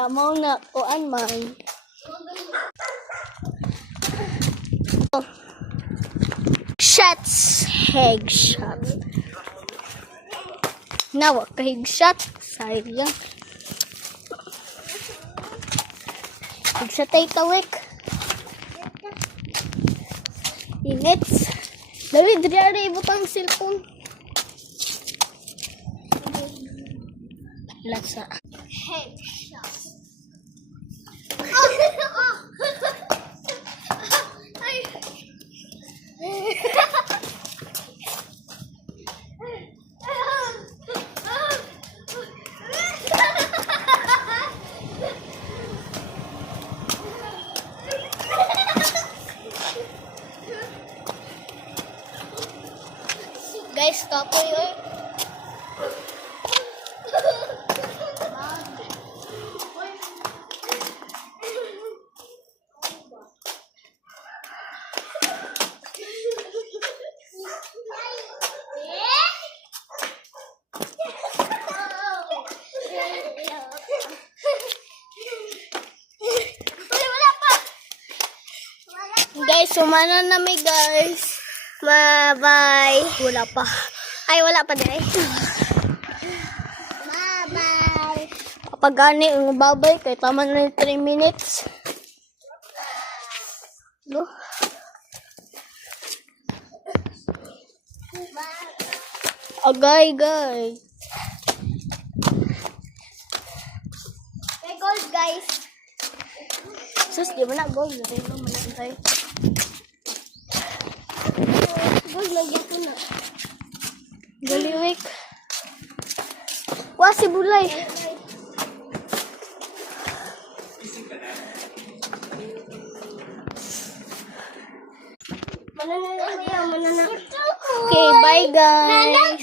Wala mo na kuan man. Shots, headshot. Nawa ka headshot. Sayang. Headshot ay tawik. Inits. David, riyari ibutang cellphone. Lasa. Headshot. Guys, stop po yun. Guys, sumana na may guys. Bye-bye. Wala pa. Ay, wala pa din. Bye-bye. Kapag gani, bye-bye. Kaya tama na yung 3 minutes. No? Agay, guys. May gold, guys. Sus, di ba na gold? Di ba manantay? Gold, lagyan ko na. Galiwik. Wah, si Bulay. Okay, bye guys.